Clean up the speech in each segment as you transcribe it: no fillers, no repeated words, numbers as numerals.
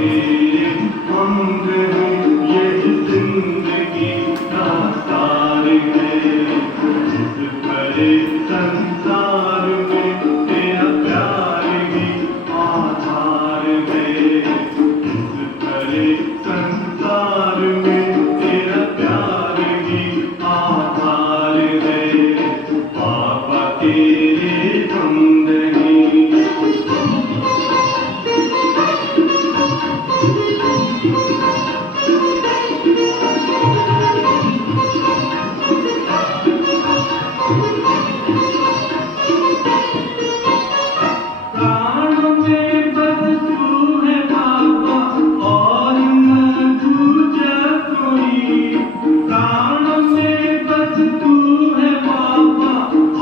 तेरे हम हैं, ये जिंदगी का सार है। इस बड़े संसार में तेरा प्यार ही आधार है। इस बड़े संसार में तेरा प्यार ही आधार है। बाबा तेरे हम हैं। प्राणों में बस तू है बाबा और न दूजा कोई। प्राणों में बस तू है बाबा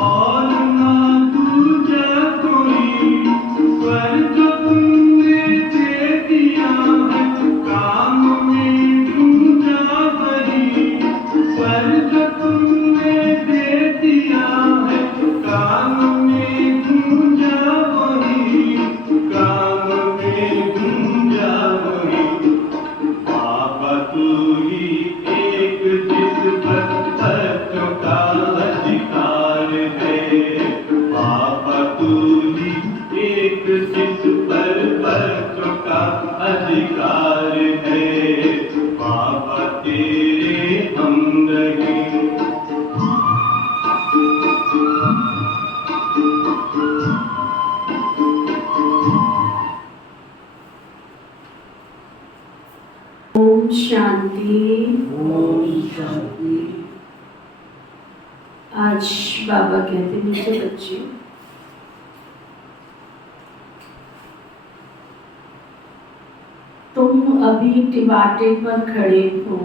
और न दूजा कोई। स्वर्ग तुमने दे दिया है, काम में ढूंढा वही। स्वर्ग तुमने दे दिया है, काम में ढूंढा वही। काम में ढूंढा वही। बाबा तू ही एक जिस पर बच्चों का अधिकार है। बाबा तू ही एक जिस पर बच्चों का अधिकार है। बाबा तेरे हम रहे। ओम शांति। ओम शांति। आज बाबा कहते मीठे बच्चे, तुम अभी टिबाटे पर खड़े हो।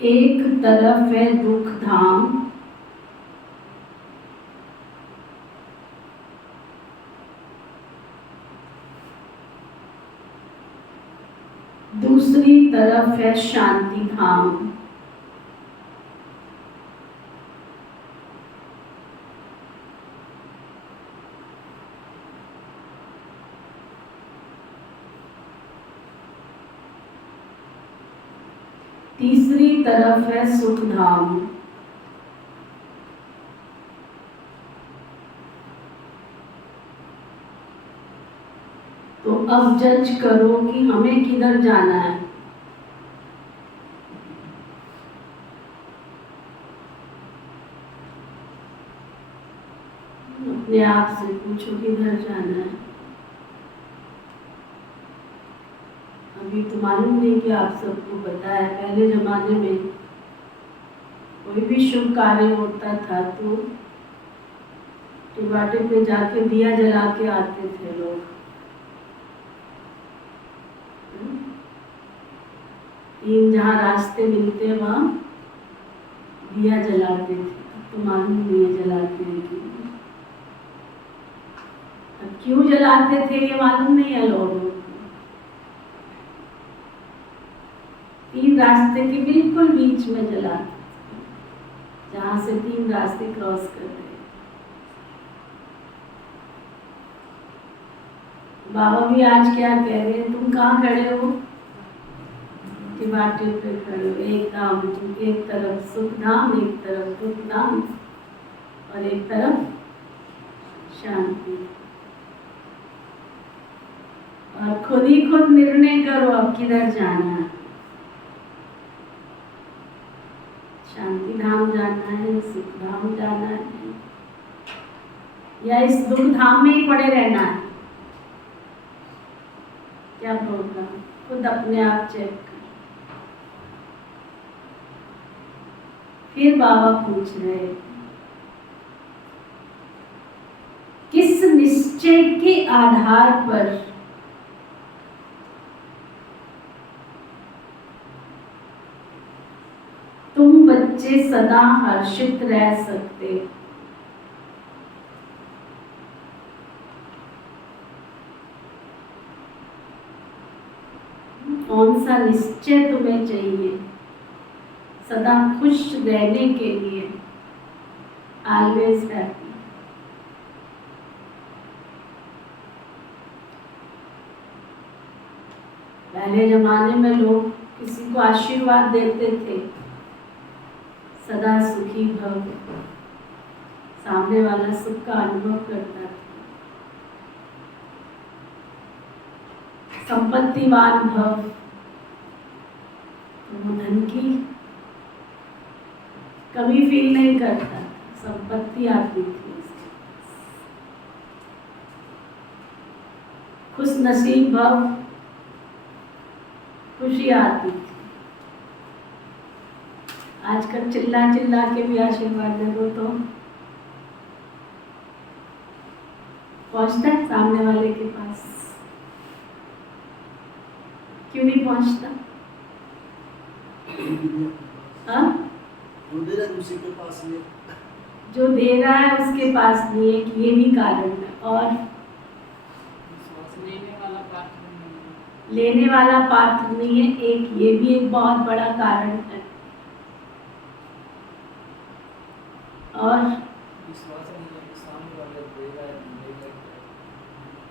एक तरफ है दुख धाम, दूसरी तरफ है शांति धाम। तीसरी तरफ है सुख धाम। तो अब जज करो कि हमें किधर जाना है। अपने आप से पूछो किधर जाना है। अभी तो मालूम नहीं कि आप सबको पता है, पहले जमाने में कोई भी शुभ कार्य होता था तो टिबाटे पे जाके दिया जला के आते थे लोग। तीन जहाँ रास्ते मिलते हैं वहाँ दिया जलाते थे। अब तो मालूम नहीं है जलाते हैं कि अब क्यों जलाते थे ये मालूम नहीं है लोगों को। तीन रास्ते के बिल्कुल बीच में जलाते थे, जहाँ से तीन रास्ते क्रॉस कर रहे। बाबा भी आज क्या कह रहे हैं, तुम कहाँ खड़े हो? टिबाटे पे खड़े हो। एक धाम, एक तरफ सुख धाम, एक तरफ दुख धाम और एक तरफ शांति। और खुद ही खुद निर्णय करो अब किधर जाना है। शांति धाम जाना है, सुख धाम जाना है, या इस दुख धाम में ही पड़े रहना है। क्या प्रोग्राम, खुद अपने आप चेक कर। फिर बाबा पूछ रहे, किस निश्चय के आधार पर तुम बच्चे सदा हर्षित रह सकते? कौन सा निश्चय तुम्हें चाहिए सदा खुश रहने के लिए, ऑलवेज हैप्पी। पहले जमाने में लोग किसी को आशीर्वाद देते थे, सदा सुखी भव, सामने वाला सुख का अनुभव करता था। संपत्तिवान भव, तो वो धन की कमी फील नहीं करता था, संपत्ति आती थी उसके पास। खुश नसीब भव, खुशी आती थी। आजकल चिल्ला चिल्ला के भी आशीर्वाद दे दो तो पहुंचता है सामने वाले के पास, क्यों नहीं पहुंचता? हाँ, दूसरे के पास में जो दे रहा है उसके पास नहीं है, कि ये भी कारण है। और लेने वाला पात्र नहीं है, एक ये भी एक बहुत बड़ा कारण है। और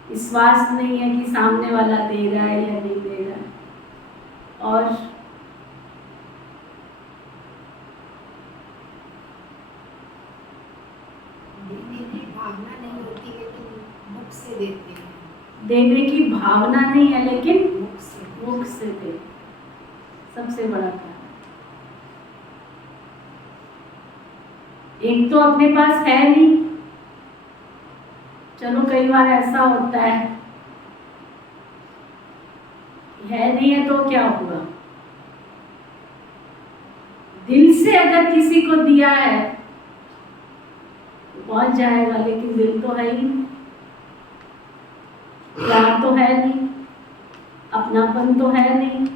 विश्वास नहीं है कि सामने वाला दे रहा है या नहीं दे रहा है। और देने की भावना नहीं होती, लेकिन मुख से देते हैं। देने की भावना नहीं है लेकिन मुख से दे, सबसे बड़ा कारण। एक तो अपने पास है नहीं, चलो कई बार ऐसा होता है नहीं है तो क्या हुआ, दिल से अगर किसी को दिया है तो पहुंच जाएगा, लेकिन दिल तो है ही नहीं, प्यार तो है नहीं, अपनापन तो है नहीं,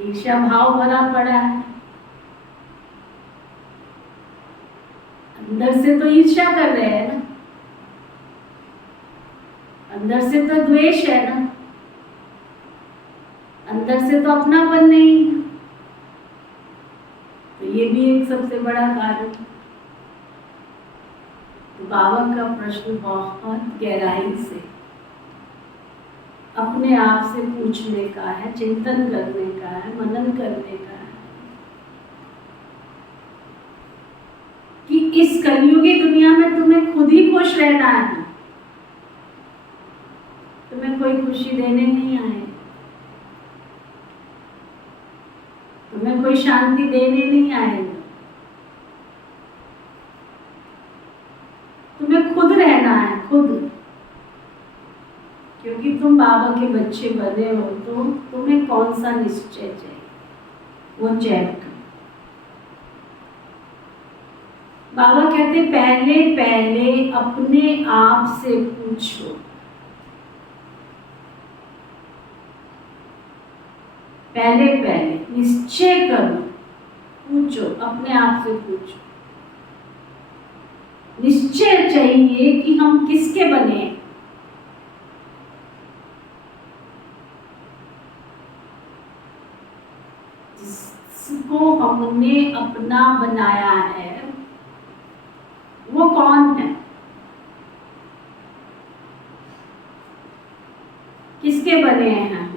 ईर्ष्या भाव भरा पड़ा है। अंदर से तो ईर्ष्या कर रहे हैं ना, अंदर से तो द्वेष है ना, अंदर से तो अपनापन नहीं। तो ये भी एक सबसे बड़ा कारण। तो बाबा का प्रश्न बहुत गहराई से अपने आप से पूछने का है, चिंतन करने का है, मनन करने का है कि इस कलयुगी दुनिया में तुम्हें खुद ही खुश रहना है, तुम्हें कोई खुशी देने नहीं आए, तुम्हें कोई शांति देने नहीं आएगा, तुम्हें खुद रहना है, खुद। क्योंकि तुम बाबा के बच्चे बने हो तो तुम्हें कौन सा निश्चय चाहिए वो चेक करो। बाबा कहते पहले पहले अपने आप से पूछो, पहले पहले निश्चय करो, पूछो, अपने आप से पूछो। निश्चय चाहिए कि हम किसके बने हैं, जिसको हमने अपना बनाया है वो कौन है, किसके बने हैं हम।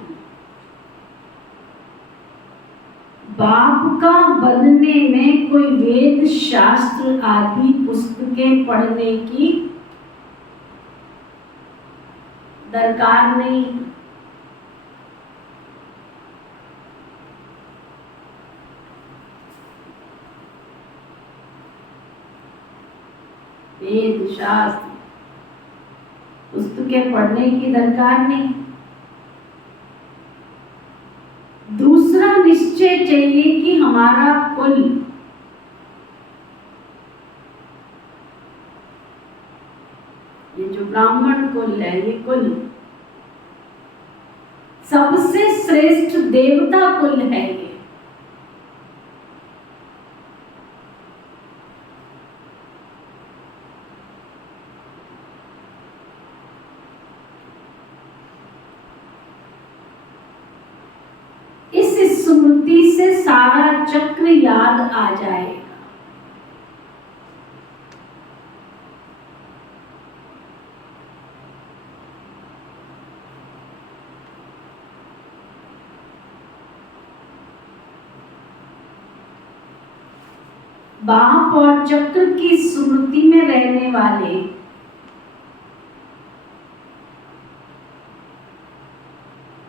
बाप का बनने में कोई वेद शास्त्र आदि पुस्तकें पढ़ने की दरकार नहीं। वेद शास्त्र पुस्तकें पढ़ने की दरकार नहीं। दूसरा निश्चय चाहिए कि हमारा कुल ये जो ब्राह्मण कुल है, ये कुल सबसे श्रेष्ठ देवता कुल है। ये स्मृति से सारा चक्र याद आ जाएगा। बाप और चक्र की स्मृति में रहने वाले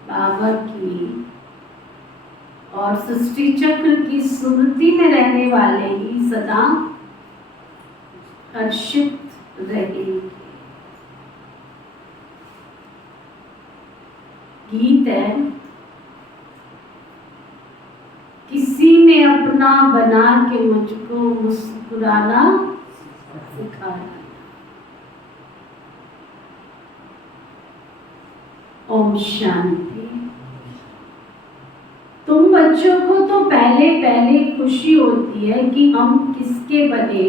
बाबा की और सृष्टि चक्र की स्मृति में रहने वाले ही सदा हर्षित रहेंगे। गीत है, किसी ने अपना बना के मुझको मुस्कुराना सिखाया। ओम शांति। तुम बच्चों को तो पहले पहले खुशी होती है कि हम किसके बने।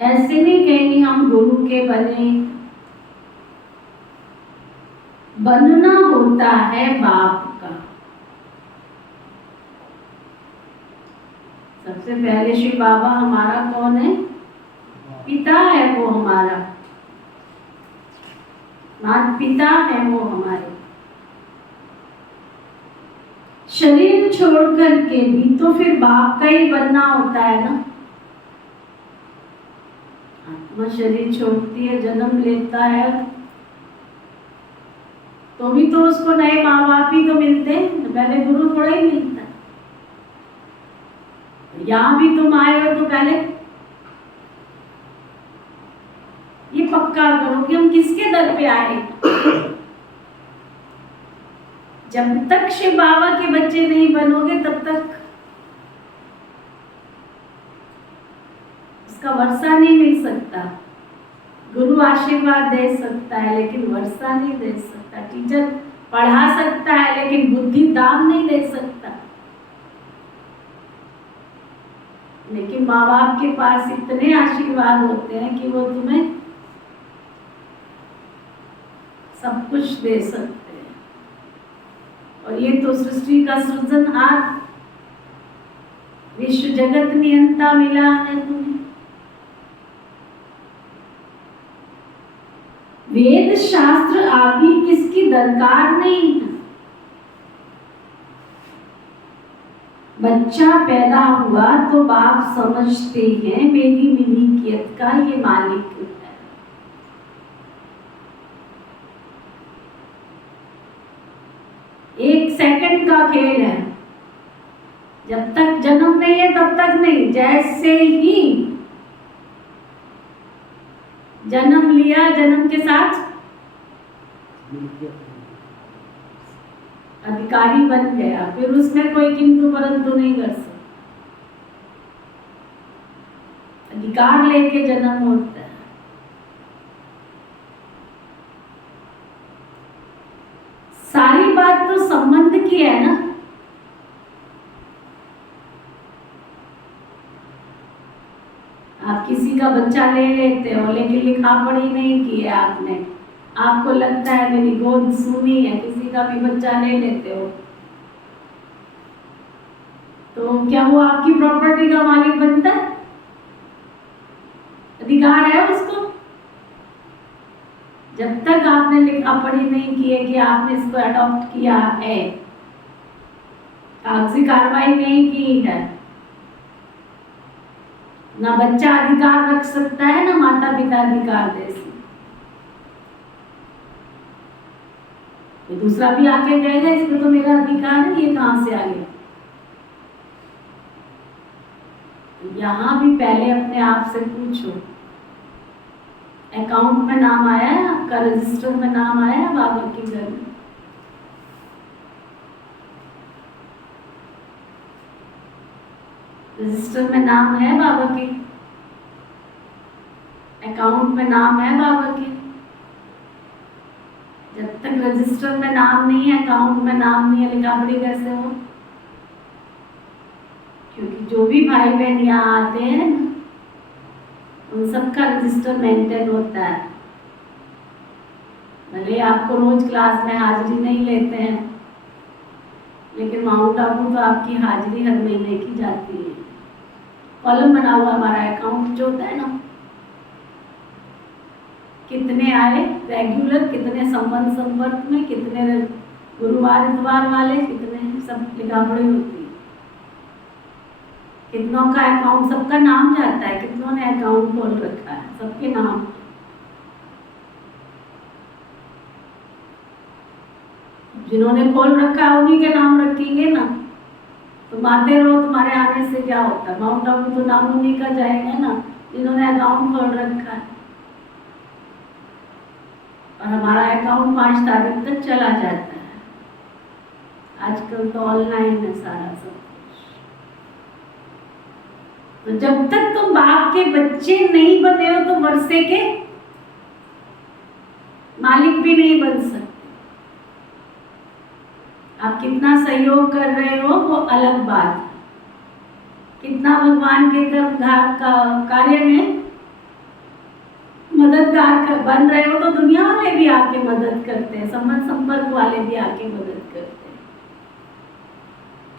ऐसे नहीं कहेंगे हम गुरु के बने। बनना होता है बाप का। सबसे पहले श्री बाबा हमारा कौन है? पिता है वो हमारा, माता पिता है वो हमारे। शरीर छोड़ करके भी तो फिर बाप का ही बनना होता है ना। आत्मा शरीर छोड़ती है, जन्म लेता है, तो भी तो उसको नए माँ बाप ही तो मिलते हैं, पहले गुरु थोड़ा ही मिलता है। यहाँ भी तुम आए हो तो पहले ये पक्का करो कि हम किसके दर पे आए। जब तक शिव बाबा के बच्चे नहीं बनोगे तब तक उसका वर्षा नहीं मिल सकता। गुरु आशीर्वाद दे सकता है लेकिन वर्षा नहीं दे सकता। टीचर पढ़ा सकता है लेकिन बुद्धि दान नहीं दे सकता। लेकिन माँ बाप के पास इतने आशीर्वाद होते हैं कि वो तुम्हें सब कुछ दे सकते हैं। और ये तो सृष्टि का सृजनहार विश्व जगत नियंता मिला है तुम्हें। वेद शास्त्र आदि किसकी दरकार नहीं है। बच्चा पैदा हुआ तो बाप समझते हैं मेरी मिल्कियत का ये मालिक है। एक सेकंड का खेल है। जब तक जन्म नहीं है तब तक नहीं। जैसे ही जन्म लिया, जन्म के साथ अधिकारी बन गया, फिर उसमें कोई किंतु परंतु नहीं कर सकता। अधिकार लेके जन्म होता है। सारी बात तो संबंध की है ना। आप किसी का बच्चा ले लेते हो लेकिन लिखा पढ़ी नहीं की है आपने। आपको लगता है मेरी गोद सूनी है, किसी का भी बच्चा ले लेते हो तो क्या वो आपकी प्रॉपर्टी का मालिक बनता है? अधिकार है उसको। जब तक आपने लिखा पढ़ी नहीं की है कि आपने इसको अडॉप्ट किया है, कागजी कार्रवाई नहीं की है, ना बच्चा अधिकार रख सकता है ना माता पिता अधिकार दे सकते। तो दूसरा भी आके कहेगा इसमें तो मेरा अधिकार है, ये कहां से आ गया। यहां भी पहले अपने आप से पूछो, अकाउंट में नाम आया है आपका, रजिस्टर में नाम आया है बाबा के घर में? रजिस्टर में नाम है बाबा के? अकाउंट में नाम है बाबा के? जब तक रजिस्टर में नाम नहीं है, अकाउंट में नाम नहीं है, लिखा पढ़ी कैसे हो? क्योंकि जो भी भाई बहन यहाँ आते हैं उन सबका रजिस्टर मेंटेन होता है। भले आपको रोज क्लास में हाजिरी नहीं लेते हैं लेकिन माउंट आबू तो आपकी हाजिरी हर महीने की जाती है। कॉलम बना हुआ हमारा अकाउंट जो होता है ना, कितने आए रेगुलर, कितने संबंध संपर्क में, कितने गुरुवार इतवार वाले, कितने, सब लिखा पड़ी होती है। कितनों का अकाउंट, सबका नाम जाता है, कितनों ने अकाउंट खोल रखा है, सबके नाम। जिन्होंने खोल रखा है उन्हीं के नाम रखेंगे ना। तुम आते रहो, तुम्हारे आने से क्या होता है? माउंट आबू तो नाम उन्हीं का जाएगा ना जिन्होंने अकाउंट खोल रखा है। और हमारा अकाउंट 5 तारीख तक चला जाता है। आजकल तो ऑनलाइन है सारा सब कुछ। तो जब तक तुम बाप के बच्चे नहीं बने हो तो वर्षे के मालिक भी नहीं बन सकते। आप कितना सहयोग कर रहे हो वो अलग बात है। कितना भगवान के कार्य में मददगार बन रहे हो, तो दुनिया वाले भी आके मदद करते हैं, संबंध संपर्क वाले भी आके मदद करते हैं।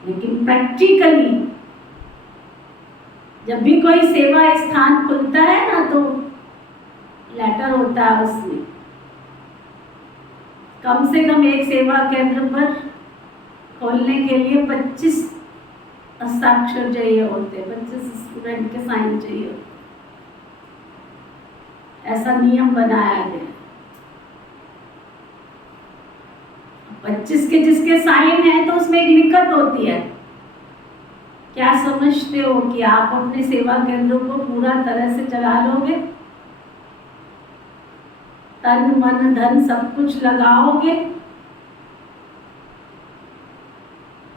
लेकिन प्रैक्टिकली जब भी कोई सेवा स्थान खुलता है ना, तो लेटर होता है उसमें कम से कम एक सेवा केंद्र पर खोलने के लिए 25 हस्ताक्षर चाहिए होते, 25 स्टूडेंट के साइन चाहिए होते। ऐसा नियम बनाया गया। 25 के जिसके साइन है तो उसमें एक लिखत होती है। क्या समझते हो कि आप अपने सेवा केंद्रों को पूरा तरह से चला लोगे? तन मन धन सब कुछ लगाओगे?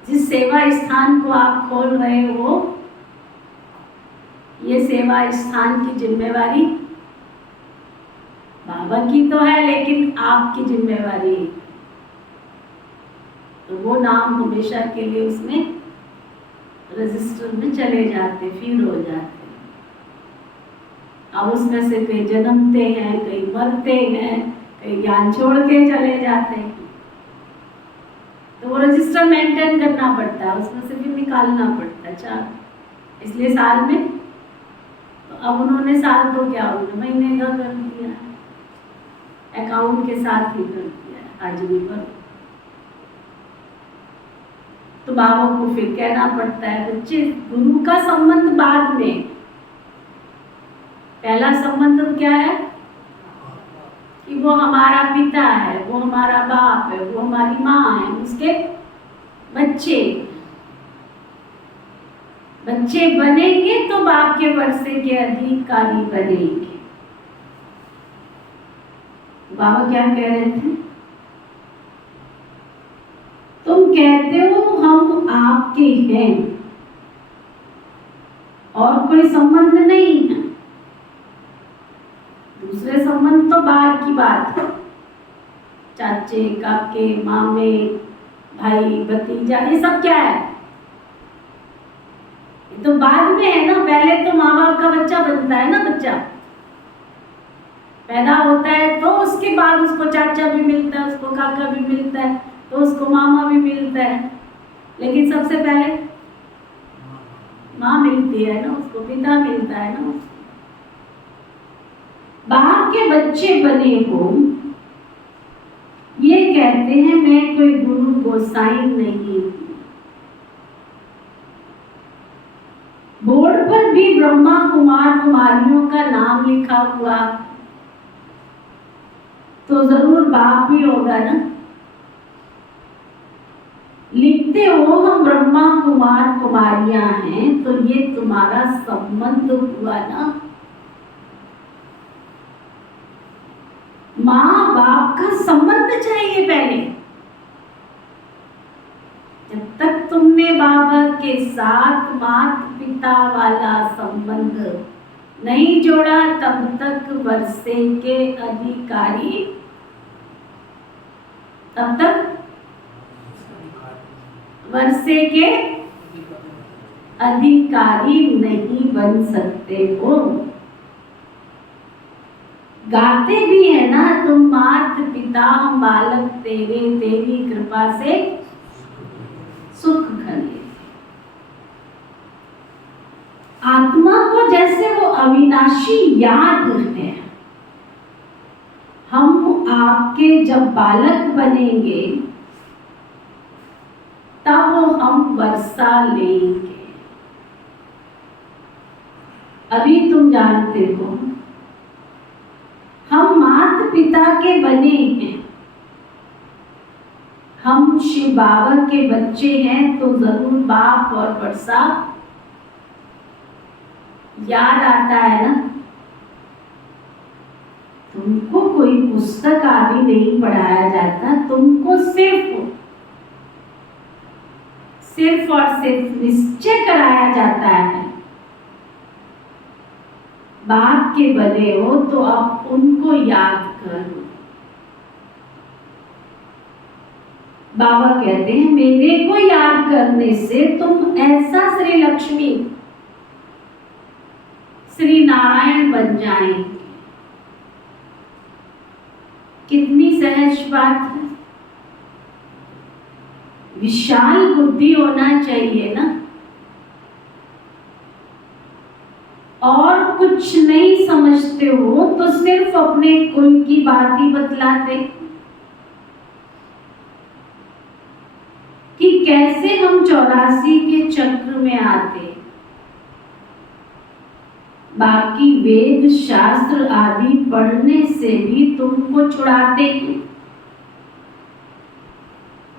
जिस सेवा स्थान को आप खोल रहे हो, ये सेवा स्थान की जिम्मेवारी बाबा की तो है, लेकिन आपकी जिम्मेवारी है। तो वो नाम हमेशा के लिए उसमें रजिस्टर में चले जाते, फीड हो जाते। अब उसमें से कई जन्मते हैं, कई मरते हैं, कई ज्ञान छोड़ के चले जाते हैं। तो वो रजिस्टर मेंटेन करना पड़ता है, उसमें से फिर निकालना पड़ता है 4। इसलिए साल में, तो अब उन्होंने साल तो क्या, उन्होंने महीने का कर दिया, अकाउंट के साथ ही कर दिया हाजिरी पर। तो बाबा को फिर कहना पड़ता है, बच्चे गुरु का संबंध बाद में, पहला संबंध क्या है कि वो हमारा पिता है, वो हमारा बाप है, वो हमारी माँ है, उसके बच्चे बच्चे बनेंगे तो बाप के वर्षे के अधिकारी बनेंगे। बाबा क्या कह रहे थे? तुम कहते हो हम आपके हैं और कोई संबंध नहीं है। दूसरे संबंध तो बाद की बात है, चाचे काके मामे भाई भतीजा, ये सब क्या है? ये तो बाद में है ना। पहले तो माँ बाप का बच्चा बनता है ना, बच्चा पैदा होता है तो उसके बाद उसको चाचा भी मिलता है, उसको काका भी मिलता है, तो उसको मामा भी मिलता है। लेकिन सबसे पहले माँ मिलती है ना, उसको पिता मिलता है ना। बाप के बच्चे बने हो, ये कहते हैं मैं कोई गुरु गोसाई नहीं। बोर्ड पर भी ब्रह्मा कुमार कुमारियों का नाम लिखा हुआ, तो जरूर बाप भी होगा ना। लिखते हो हम ब्रह्मा कुमार कुमारियां हैं, तो ये तुम्हारा संबंध हुआ ना। माँ बाप का संबंध चाहिए पहले। जब तक तुमने बाबा के साथ माता पिता वाला संबंध नहीं जोड़ा, तब तक वर्षे के अधिकारी, तब तक वर्षे के अधिकारी नहीं बन सकते हो। गाते भी है ना, तुम मात पिता हम बालक तेरे, तेरी कृपा से सुख घने। आत्मा को जैसे वो अविनाशी याद है, हम आपके जब बालक बनेंगे तब हम वर्षा लेंगे। अभी तुम जानते हो हम माता पिता के बने हैं, हम शिव बाबा के बच्चे हैं, तो जरूर बाप और वर्षा याद आता है ना। तुमको कोई पुस्तक आदि नहीं पढ़ाया जाता, तुमको सिर्फ और सिर्फ निश्चय कराया जाता है। बाप के बने हो तो अब उनको याद करो। बाबा कहते हैं मेरे को याद करने से तुम ऐसा श्री लक्ष्मी श्री नारायण बन जाएंगे। कितनी सहज बात है। विशाल बुद्धि होना चाहिए ना। और कुछ नहीं समझते हो तो सिर्फ अपने कुल की बात ही बतलाते कि कैसे हम 84 के चक्र में आते। बाकी वेद शास्त्र आदि पढ़ने से भी तुमको छुड़ाते हैं।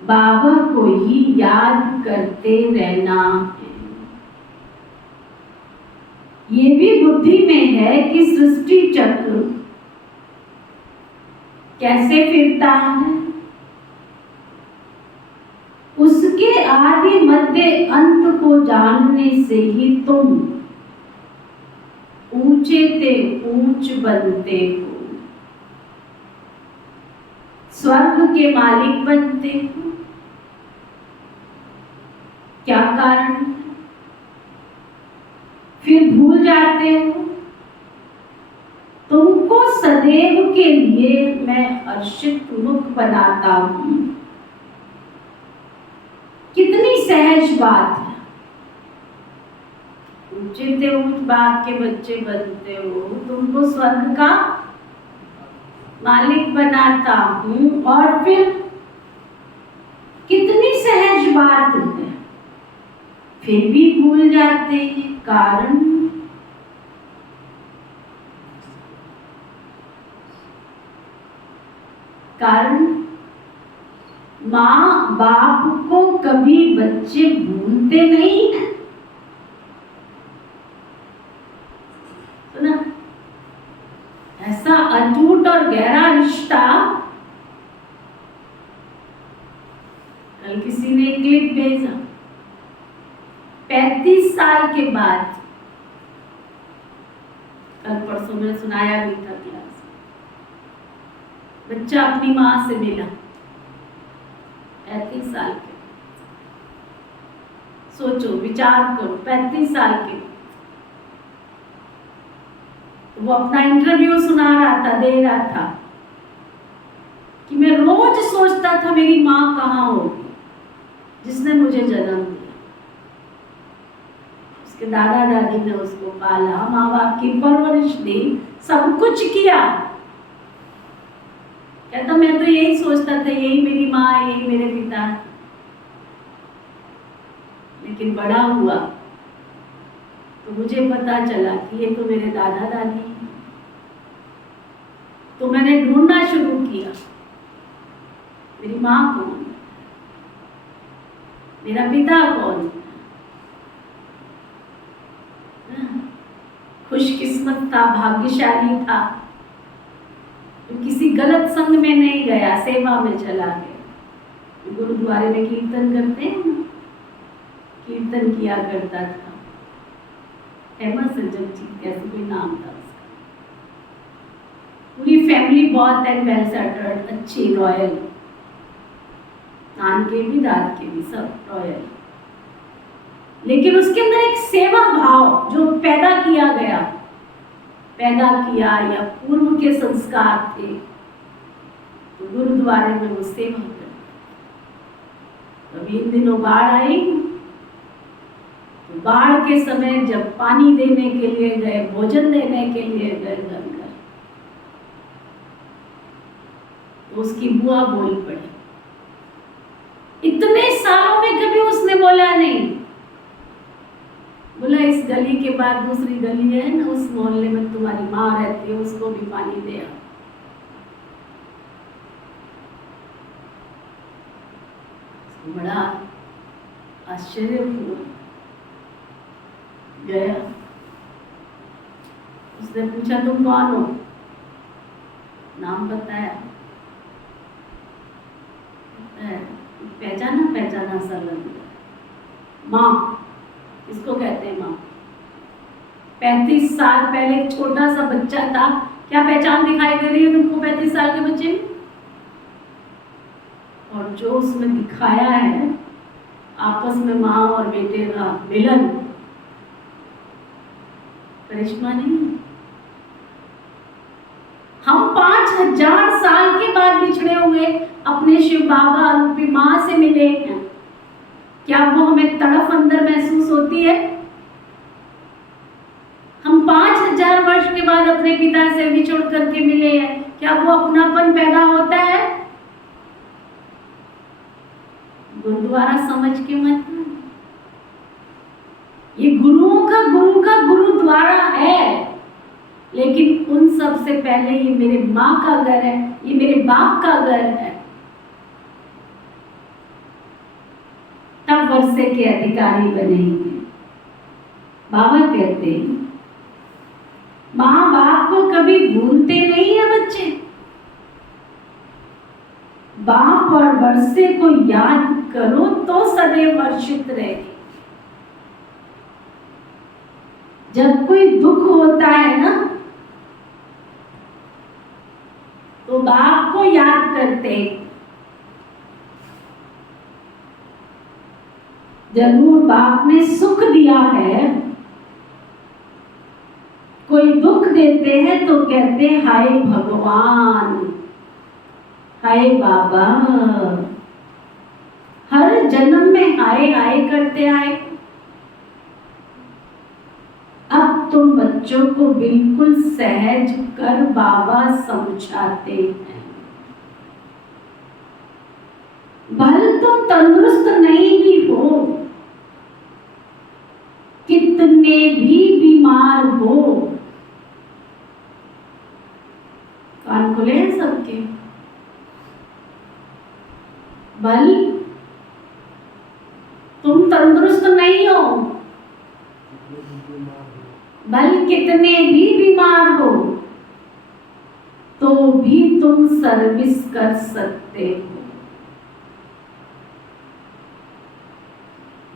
बाबा को ही याद करते रहना है। ये भी बुद्धि में है कि सृष्टि चक्र कैसे फिरता है। उसके आदि मध्य अंत को जानने से ही तुम ऊंचे ते ऊंच बनते हो, स्वर्ग के मालिक बनते हो। क्या कारण? फिर भूल जाते हो। तुमको सदैव के लिए मैं हर्षित मुख बनाता हूं। कितनी सहज बात है। ऊंचे ते ऊंच बाप के बच्चे बनते हो, तुमको स्वर्ग का मालिक बनाता हूं। और फिर कितनी सहज बात है, फिर भी भूल जाते हैं। कारण माँ बाप को कभी बच्चे भूलते नहीं हैं। सुना? ऐसा अटूट और गहरा रिश्ता। कल किसी ने एक क्लिप भेजा, 35 साल के बाद, कल परसों में सुनाया भी था क्लास, बच्चा अपनी माँ से मिला 35 साल के। सोचो, विचार करो, 35 साल के। वो अपना इंटरव्यू सुना रहा था, दे रहा था कि मैं रोज सोचता था मेरी माँ कहाँ होगी जिसने मुझे जन्म दिया। उसके दादा दादी ने उसको पाला, माँ बाप की परवरिश दी, सब कुछ किया। कहता मैं तो यही सोचता था यही मेरी माँ, यही मेरे पिता। लेकिन बड़ा हुआ तो मुझे पता चला कि ये तो मेरे दादा दादी हैं। तो मैंने ढूंढना शुरू किया, मेरी माँ कौन है, मेरा पिता कौन है। खुशकिस्मत था, भाग्यशाली था, तो किसी गलत संग में नहीं गया, सेवा में चला गया। गुरुद्वारे में कीर्तन करते हैं ना, कीर्तन किया करता था। हेमा सज्जन कैसे कोई नाम था उसका। पूरी फैमिली बहुत वेल सेटल्ड, अच्छी, रॉयल, नान के भी दाद के भी सब रॉयल। लेकिन उसके अंदर एक सेवा भाव जो पैदा किया या पूर्व के संस्कार थे, तो गुरुद्वारे में वो सेवा करते। अभी इन दिनों बाढ़ आई, तो बाढ़ के समय जब पानी देने के लिए गए, भोजन देने के लिए गए घर घर, तो उसकी बुआ बोल पड़ी। इतने सालों में कभी उसने बोला नहीं। बोला इस गली के बाद दूसरी गली है ना, उस मोहल्ले में तुम्हारी माँ रहती है, उसको भी पानी दे आओ। बड़ा आश्चर्य हुआ। गया, उसने पूछा तुम कौन हो? नाम बताया। पहचाना पहचाना सा लग गया। माँ, इसको कहते हैं माँ। 35 साल पहले एक छोटा सा बच्चा था, क्या पहचान दिखाई दे रही है तुमको 35 साल के बच्चे में? और जो उसमें दिखाया है आपस में माँ और बेटे का मिलन, करिश्मा नहीं। हम 5000 साल के बाद बिछड़े हुए अपने शिव बाबा रूपी माँ से मिले हैं। क्या वो हमें तड़प अंदर महसूस होती है? हम 5000 वर्ष के बाद अपने पिता से बिछड़ करके मिले हैं, क्या वो अपनापन पैदा होता है? गुरुद्वारा समझ के मत। ये गुरुओं का गुरुद्वारा है, लेकिन उन सब से पहले ये मेरे माँ का घर है, ये मेरे बाप का घर है। तब वर्षे के अधिकारी बनेंगे। बाबा कहते हैं माँ बाप को कभी भूलते नहीं है बच्चे। बाप और वर्षे को याद करो तो सदैव वर्षित रहेगी। जब कोई दुख होता है ना, तो बाप को याद करते। जरूर बाप ने सुख दिया है, कोई दुख देते हैं तो कहते हाय भगवान, हाय बाबा। हर जन्म में हाय हाय करते आए। अब तुम बच्चों को बिल्कुल सहज कर बाबा समझाते हैं। भले तुम तंदुरुस्त नहीं भी हो, कितने भी बीमार हो, कान खुले हैं सबके। भल तुम तंदुरुस्त नहीं हो, भल कितने भी बीमार हो, तो भी तुम सर्विस कर सकते हो।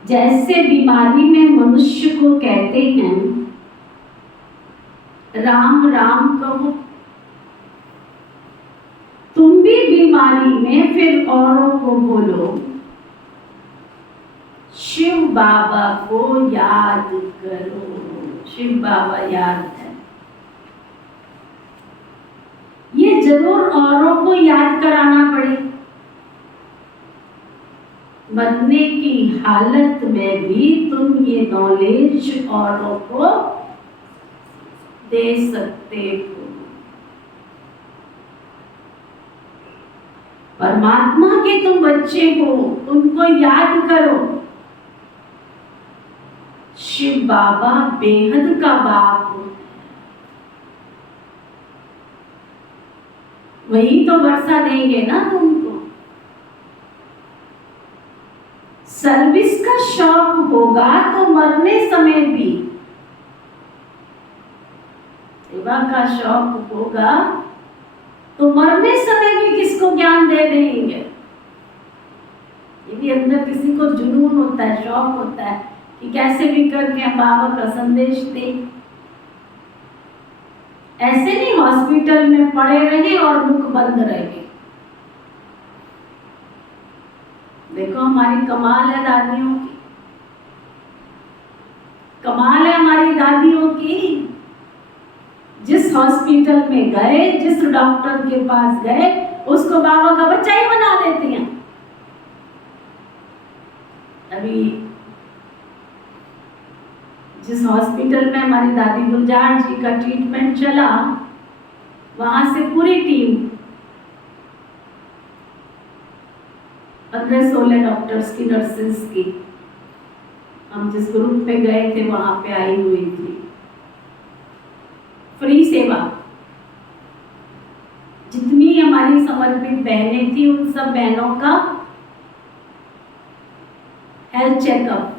जैसे बीमारी में मनुष्य को कहते हैं राम राम कहो, तुम भी बीमारी में फिर औरों को बोलो शिव बाबा को याद करो। शिव बाबा याद है। ये जरूर औरों को याद कराना पड़े। मरने की हालत में भी तुम ये नॉलेज औरों को दे सकते हो। परमात्मा के तुम बच्चे हो, उनको याद करो। शिव बाबा बेहद का बाप हो, वही तो वर्षा देंगे ना तुमको। सर्विस का शौक होगा तो मरने समय भी, सेवा का शौक होगा तो मरने समय भी किसको ज्ञान दे देंगे। ये भी अंदर किसी को जुनून होता है, शौक होता है कि कैसे भी करके हम बाबा का संदेश दें। ऐसे नहीं हॉस्पिटल में पड़े रहे और मुख बंद रहे। देखो हमारी कमाल है दादियों की, कमाल है हमारी दादियों की। जिस हॉस्पिटल में गए, जिस डॉक्टर के पास गए, उसको बाबा का बच्चा ही बना देती हैं। अभी जिस हॉस्पिटल में हमारी दादी गुलजार जी का ट्रीटमेंट चला, वहां से पूरी टीम 15-16 डॉक्टर्स की, नर्सेस की, हम जिस ग्रुप में गए थे वहां पे आई हुई थी। फ्री सेवा, जितनी हमारी समर्पित बहनें थी उन सब बहनों का हेल्थ चेकअप,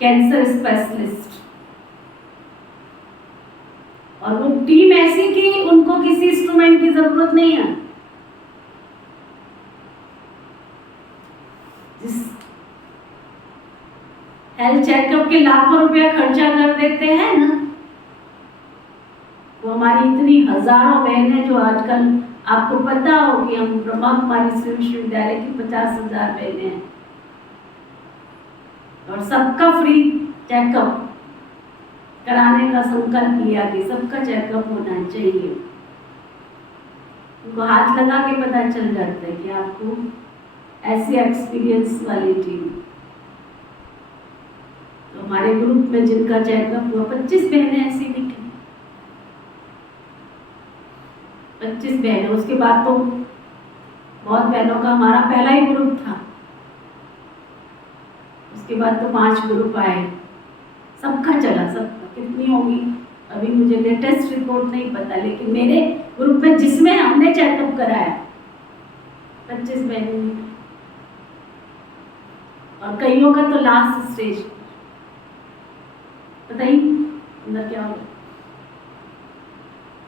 कैंसर स्पेशलिस्ट, और वो टीम ऐसी कि उनको किसी इंस्ट्रूमेंट की जरूरत नहीं है। जिस हेल्थ चेकअप के लाखों रुपया खर्चा कर देते हैं ना, वो हमारी इतनी हजारों बहनें, जो आजकल आपको पता हो कि हम ब्रह्मा कुमारी श्री विश्वविद्यालय की 50,000 बहनें हैं, और सबका फ्री चेकअप कराने का संकल्प लिया कि सबका चेकअप होना चाहिए। उनको हाथ लगा के पता चल जाता है कि आपको ऐसी एक्सपीरियंस वाली टीम। तो हमारे ग्रुप में जिनका चेकअप हुआ, 25 बहनें ऐसी निकली, 25 बहनें। उसके बाद तो बहुत बहनों का हमारा पहला ही ग्रुप था, उसके बाद तो 5 ग्रुप आए, सबका चला, सबका। कितनी होगी अभी मुझे लेटेस्ट रिपोर्ट नहीं पता, लेकिन मेरे ग्रुप में जिसमें हमने चेकअप कराया 25 बहनें, और कईयों का तो लास्ट स्टेज। बताइए अंदर क्या होगा,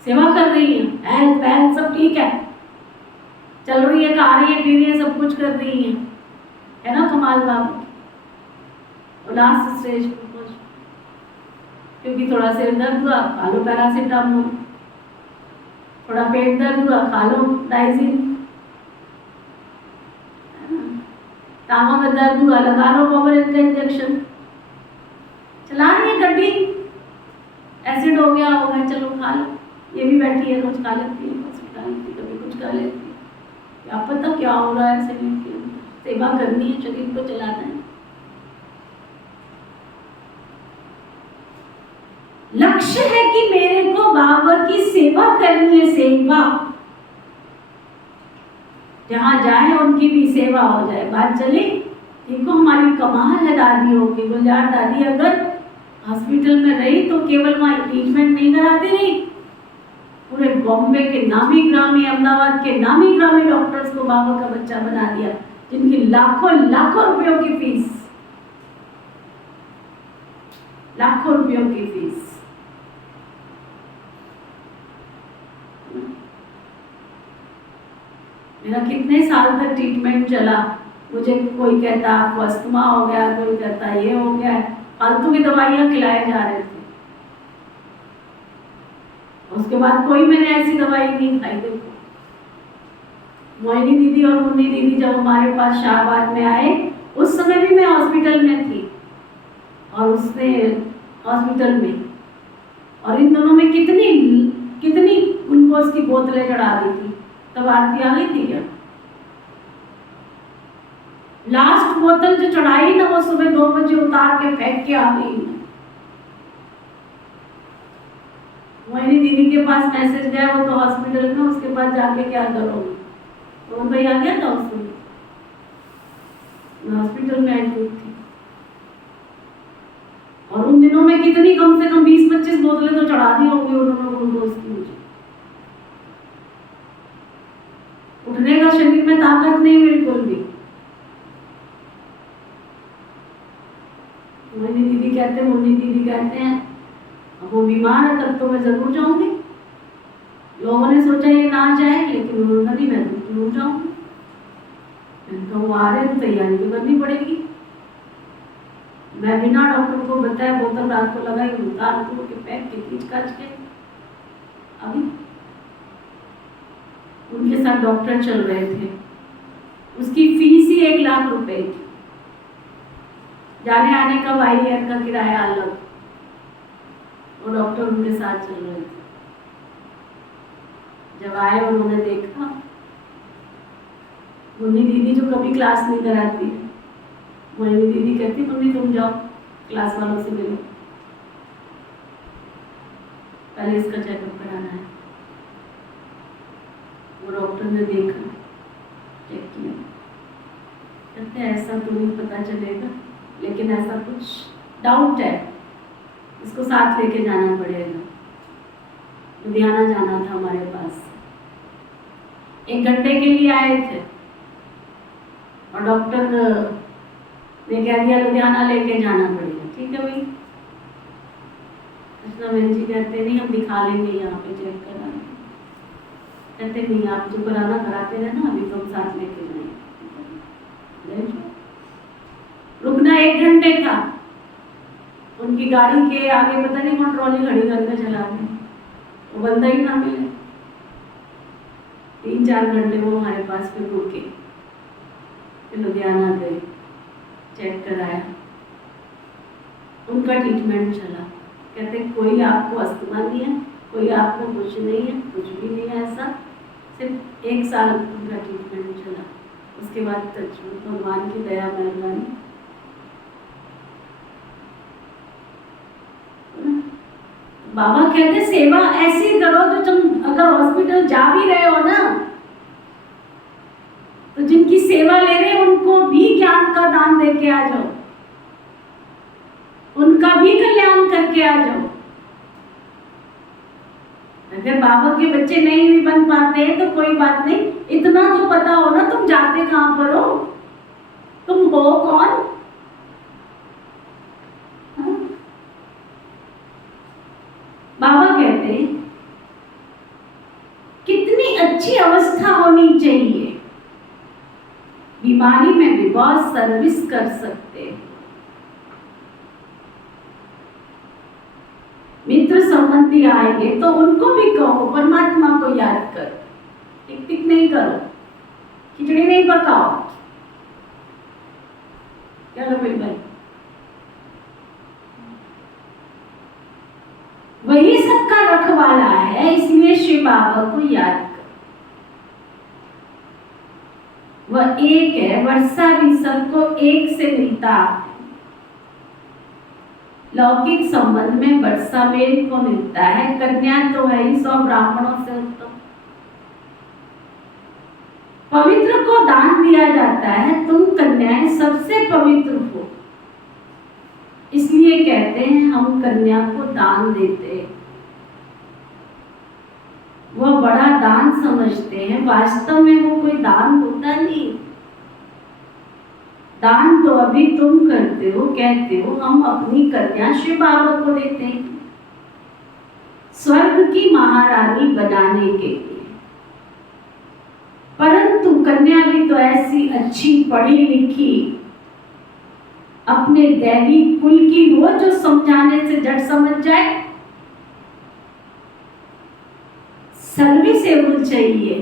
सेवा कर रही है, हेल्थ वेल्थ सब ठीक है, चल रही है, खा रही है, पी रही है, सब कुछ कर रही है ना कमाल बाबू। और लास्ट स्टेज पर पहुंच, क्योंकि थोड़ा सिर दर्द हुआ, खा लो पैरासीटामोल, थोड़ा पेट दर्द हुआ, खा लो डाइजिन, टांगों में दर्द हुआ, लगा लो पावर का इंजेक्शन, चला रही है गड्डी, एसिड हो गया होगा, चलो खा लो। ये भी बैठी है, रोज खा लेती है, बस खा लेती है, कभी कुछ खा लेती है, क्या पता क्या हो रहा है शरीर के अंदर। सेवा करनी है, शरीर को चलाना है। लक्ष्य है कि मेरे को बाबा की सेवा करनी है, सेवा जहां जाए उनकी भी सेवा हो जाए। बात चली। देखो हमारी कमाल है दादियों की। गुलजार दादी अगर हॉस्पिटल में रही तो केवल वहां ट्रीटमेंट नहीं कराती रही, पूरे बॉम्बे के नामी ग्रामी, अहमदाबाद के नामी ग्रामी डॉक्टर्स को बाबा का बच्चा बना दिया, जिनकी लाखों लाखों रुपयों की फीस, लाखों रुपयों की फीस। मेरा कितने साल तक ट्रीटमेंट चला। मुझे कोई कहता आपको अस्थमा हो गया, कोई कहता ये हो गया, फालतू की दवाइयां खिलाए जा रहे थे। उसके बाद कोई मैंने ऐसी दवाई नहीं खाई। देखो मोहिनी दीदी और मुन्नी दीदी जब हमारे पास शाहबाद में आए, उस समय भी मैं हॉस्पिटल में थी और उसने हॉस्पिटल में, और इन दोनों में कितनी कितनी ग्लूकोज की बोतलें चढ़ा दी थी। तब आरती आ गई थी क्या? लास्ट बोतल जो चढ़ाई ना, वो सुबह 2 बजे उतार के फेंक के आ गई। मोहिनी दीदी के पास मैसेज गया, वो तो हॉस्पिटल में, उसके पास जाके क्या करोगे? तो भाई आ गया था उसमें, मैं हॉस्पिटल में एडमिट थी। और उन दिनों में कितनी, कम से कम 20-25 बोतलें तो चढ़ा दी होंगी उन्होंने ग्लूकोज की। मुझे उठने का शरीर में ताकत नहीं बिल्कुल भी। मोहिनी दीदी कहते हैं, मुन्नी दीदी कहते हैं, अब वो बीमार है तब तो मैं जरूर जाऊंगी। लोगों ने सोचा ये ना जाए, लेकिन उन्होंने नहीं, मैं जरूर जाऊंगी। मैंने कहा वो आ रहे हैं तो तैयारी तो करनी पड़ेगी। मैं बिना डॉक्टर को बताए बोतल रात को लगाई, उतार के पैक के खींच काच के अभी उनके साथ डॉक्टर चल रहे थे। उसकी फीस ही 1 लाख रुपए थी, जाने आने का बाई एयर का किराया अलग। वो डॉक्टर उनके साथ चल रहे थे। जब आए उन्होंने देखा मुन्नी दीदी जो कभी क्लास नहीं कराती है, मोहिनी दीदी कहती मम्मी तुम जाओ क्लास वालों से मिलो, पहले इसका चेकअप कराना है। वो डॉक्टर ने देखा, चेक किया, कहते ऐसा तो नहीं पता चलेगा, लेकिन ऐसा कुछ डाउट है, इसको साथ लेके जाना पड़ेगा। लुधियाना जाना था हमारे पास, 1 घंटे के लिए आए थे और डॉक्टर ने कह दिया लुधियाना लेके जाना पड़ेगा। ठीक है भाई, कृष्णा बहन जी कहते नहीं हम दिखा लेंगे, यहाँ पे चेक करा, कहते नहीं आप जो कराना कराते रहना, अभी तो हम साथ लेके जाएंगे। रुकना 1 घंटे था, उनकी गाड़ी के आगे पता नहीं कौन ट्रॉली खड़ी करके चला गया, वो बंदा ही ना मिले। 3-4 घंटे वो हमारे पास में रुके, फिर लुधियाना गए, चेक कराया, उनका ट्रीटमेंट चला। कहते कोई आपको अस्थमा नहीं है, कोई आपको कुछ नहीं है, कुछ भी नहीं है ऐसा, सिर्फ 1 साल उनका ट्रीटमेंट चला। उसके बाद भगवान की दया मेहरबानी, बाबा कहते सेवा ऐसी करो जो तुम अगर हॉस्पिटल जा भी रहे हो ना, तो जिनकी सेवा ले रहे हैं उनको भी ज्ञान का दान दे के आ जाओ, उनका भी कल्याण करके आ जाओ। अगर बाबा के बच्चे नहीं भी बन पाते हैं तो कोई बात नहीं, इतना तो पता हो ना तुम जाते कहां पर हो, तुम हो कौन। बाबा कहते हैं कितनी अच्छी अवस्था होनी चाहिए, बीमारी में भी बहुत सर्विस कर सकते, मित्र संबंधी आएंगे तो उनको भी कहो परमात्मा को याद करो, टिक टिक नहीं करो, खिचड़ी नहीं पकाओ। चलो भाई, वही सबका रखवाला है, इसलिए शिव बाबा को याद करो। वह एक है, वर्षा भी सबको एक से मिलता है। लौकिक संबंध में वर्षा मेल को मिलता है, कन्या तो है ही 100 ब्राह्मणों से उत्तम। पवित्र को दान दिया जाता है, तुम कन्याएं सबसे पवित्र हो, इसलिए कहते हैं हम कन्या को दान देते हैं। वह बड़ा दान समझते हैं, वास्तव में वो कोई दान होता नहीं। दान तो अभी तुम करते हो, कहते हो हम अपनी कन्या शिव बाबा को देते हैं स्वर्ग की महारानी बनाने के लिए। परंतु कन्या भी तो ऐसी अच्छी पढ़ी लिखी अपने दैवी कुल की हो जो समझाने से झट समझ जाए। सर्विसेबल चाहिए,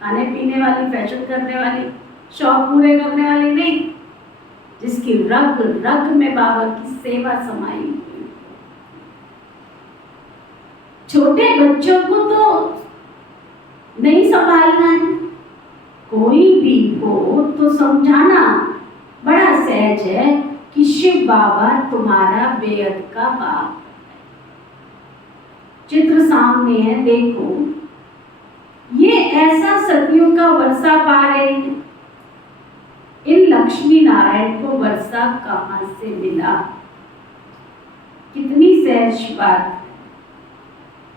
खाने पीने वाली, फैशन करने वाली, शौक पूरे करने वाली नहीं, जिसकी रग रग में बाबा की सेवा समाई हुई। छोटे बच्चों को तो नहीं संभालना है, कोई भी हो तो समझाना बड़ा सहज है कि शिव बाबा तुम्हारा बेअद का बाप है। चित्र सामने है, देखो ये ऐसा सदियों का वर्षा पा रहे हैं। इन लक्ष्मी नारायण को वर्षा कहां से मिला, कितनी सहज बात है।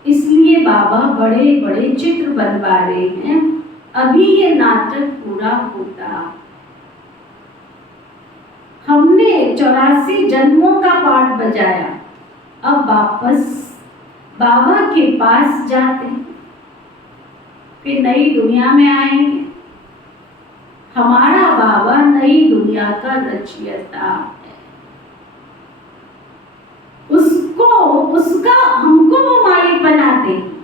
इसलिए बाबा बड़े बड़े चित्र बनवा रहे हैं। अभी ये नाटक पूरा होता, हमने 84 जन्मों का पाठ बजाया, अब वापस बाबा के पास जाते हैं, फिर नई दुनिया में आएंगे। हमारा बाबा नई दुनिया का रचयिता है, उसका हमको वो मालिक बनाते हैं।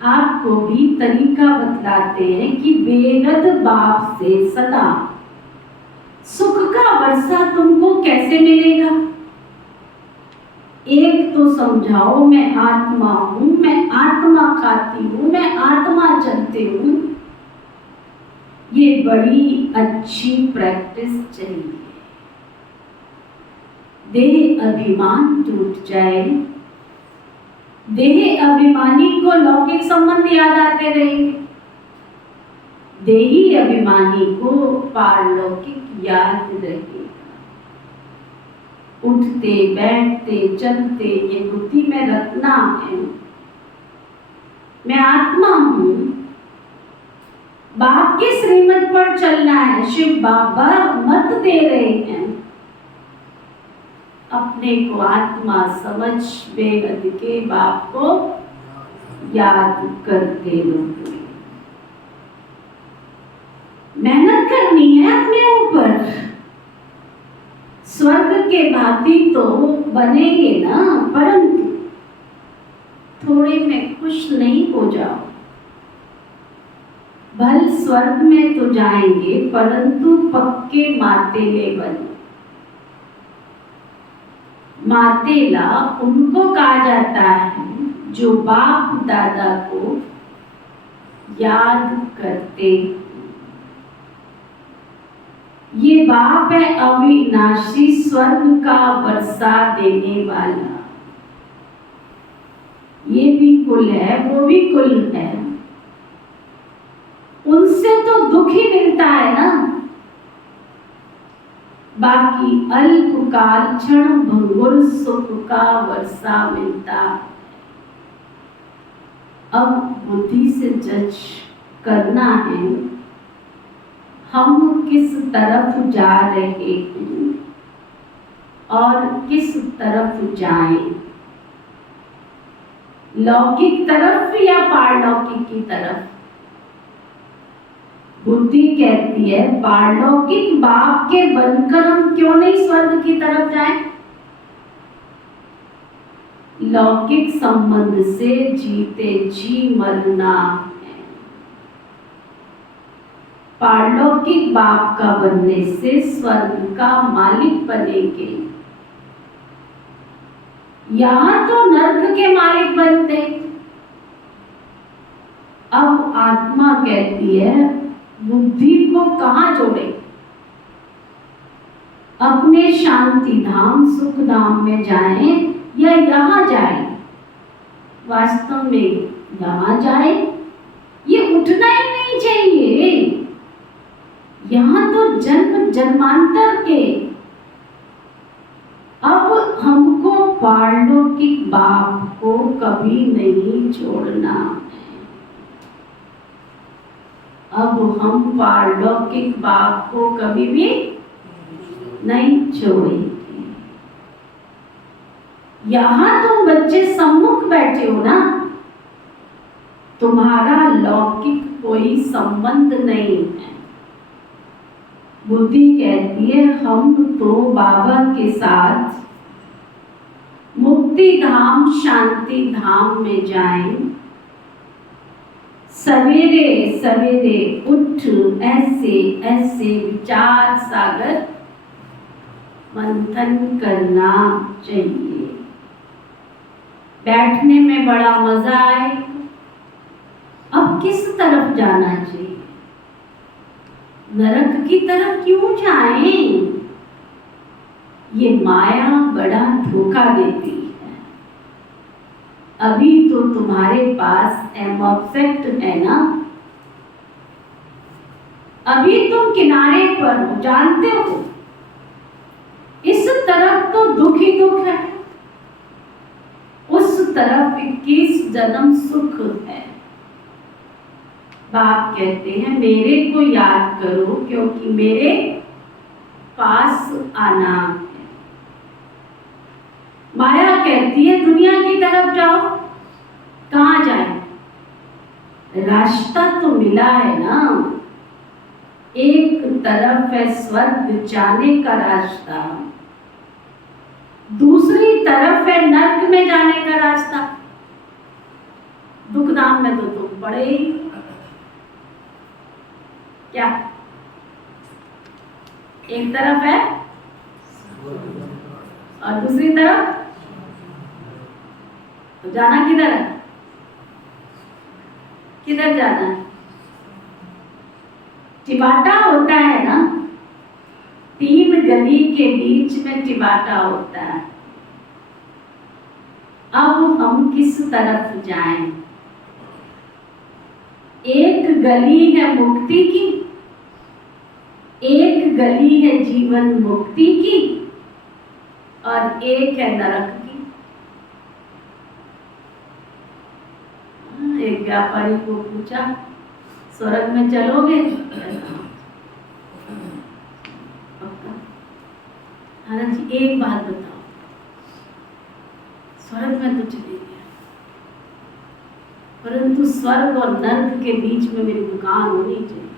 आपको भी तरीका बतलाते हैं कि बेगद बाप से सदा सुख का वर्षा तुमको कैसे मिलेगा। एक तो समझाओ, मैं आत्मा हूं, मैं आत्मा खाती हूं, मैं आत्मा चलती हूं। ये बड़ी अच्छी प्रैक्टिस चाहिए। देह अभिमान टूट जाए, देह अभिमानी को लौकिक संबंध याद आते रहेंगे, देही अभिमानी को पारलौकिक याद रहेगा। उठते बैठते चलते ये बुद्धि में रखना है, मैं आत्मा हूं, बाप के श्रीमत पर चलना है। शिव बाबा मत दे रहे हैं, अपने को आत्मा समझ बेहद के बाप को याद करते रहो। मेहनत करनी है अपने ऊपर, स्वर्ग के भांति तो बनेंगे ना, परंतु थोड़े में खुश नहीं हो जाओ। भल स्वर्ग में तो जाएंगे, परंतु पक्के मातेले बनो। मातेला उनको कहा जाता है जो बाप दादा को याद करते। ये बाप है अविनाशी, स्वर्ग का वर्षा देने वाला। ये भी कुल है, वो भी कुल है, उनसे तो दुख ही मिलता है ना। बाकी अल्पकाल क्षण भंगुर सुख का वर्षा मिलता है। अब बुद्धि से जज करना है हम किस तरफ जा रहे हैं और किस तरफ जाएं, लौकिक तरफ या पारलौकिक की तरफ। बुद्धि कहती है पारलौकिक बाप के बनकर हम क्यों नहीं स्वर्ग की तरफ जाएं। लौकिक संबंध से जीते जी मरना है, पारलौकिक बाप का बनने से स्वर्ग का मालिक बनेंगे। यहां तो नर्क के मालिक बनते। अब आत्मा कहती है बुद्धि को कहां जोड़े, अपने शांति धाम सुख धाम में जाएं या यहां जाएं। वास्तव में यहां जाएं, ये उठना ही नहीं चाहिए। यहां तो जन्म जन्मांतर के। अब हमको पारलौकिक बाप को कभी नहीं छोड़ना है। अब हम पारलौकिक बाप को कभी भी नहीं छोड़ेंगे। यहां तुम बच्चे सम्मुख बैठे हो ना, तुम्हारा लौकिक कोई संबंध नहीं है। बुद्धि कहती है हम तो बाबा के साथ मुक्ति धाम शांति धाम में जाएं। सवेरे सवेरे उठ ऐसे ऐसे विचार सागर मंथन करना चाहिए। बैठने में बड़ा मजा आए। अब किस तरफ जाना चाहिए? नरक की तरफ क्यों जाएं? ये माया बड़ा धोखा देती है। अभी तो तुम्हारे पास एमऑब्जेक्ट है ना, अभी तुम किनारे पर हो, जानते हो इस तरफ तो दुख ही दुख है, उस तरफ 21 जन्म सुख है। बाप कहते हैं मेरे को याद करो क्योंकि मेरे पास आना है। माया कहती है दुनिया की तरफ जाओ। कहां जाए? रास्ता तो मिला है ना, एक तरफ है स्वर्ग जाने का रास्ता, दूसरी तरफ है नर्क में जाने का रास्ता। दुख धाम में तो तुम पड़े ही क्या? एक तरफ है और दूसरी तरफ तो जाना किधर है? किधर जाना है? टिबाटा होता है ना, 3 गली के बीच में टिबाटा होता है। अब हम किस तरफ जाएं? एक गली है मुक्ति की, एक गली है जीवन मुक्ति की, और एक है नरक की। एक व्यापारी को पूछा, स्वर्ग में चलोगे? पक्का। महाराज जी एक बात बताओ, स्वर्ग में तो चले गया, परंतु स्वर्ग और नर्क के बीच में मेरी दुकान होनी चाहिए।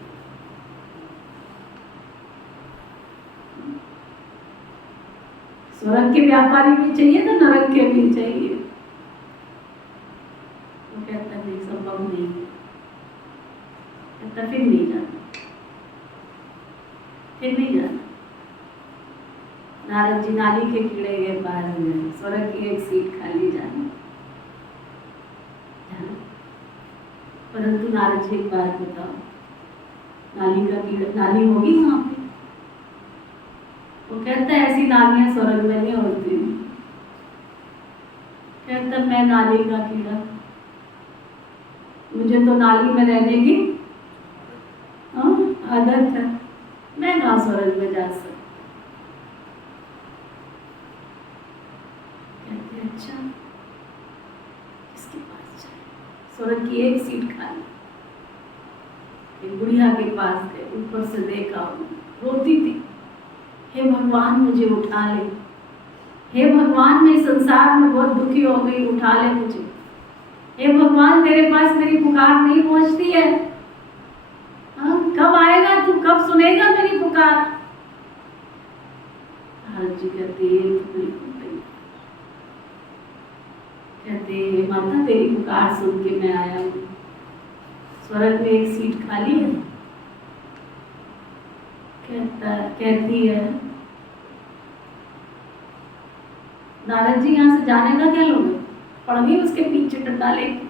स्वर्ग के व्यापारी भी चाहिए तो नरक के भी चाहिए। वो कहता नहीं, संभव नहीं है। कहता फिर नहीं जाना, फिर नहीं जाना। नारद जी नाली के कीड़े के पार हुए, स्वर्ग की एक सीट खाली, जाना। परंतु नारद जी एक बात बताओ, नाली का कीड़ा, नाली होगी वहां पे? वो कहता है ऐसी नालियां स्वर्ग में नहीं होती। कहता मैं नाली का कीड़ा, मुझे तो नाली में रहने की आदत है, मैं कहाँ स्वर्ग में जा सकती। कहते अच्छा किसके पास जाए? स्वर्ग की एक सीट खाली। एक बुढ़िया के पास गए, ऊपर से देखा, रोती थी, हे भगवान मुझे उठा ले, हे भगवान मैं संसार में बहुत दुखी हो गई, उठा ले मुझे, हे भगवान तेरे पास मेरी पुकार नहीं पहुंचती है, कब आएगा तू, कब सुनेगा मेरी पुकार? महाराज जी कहते कहते माता तेरी पुकार सुन के मैं आया हूँ, स्वर्ग में एक सीट खाली है। कहती है नारद जी यहाँ से जाने का क्या लोगे? पड़ गई उसके पीछे डंडा लेके।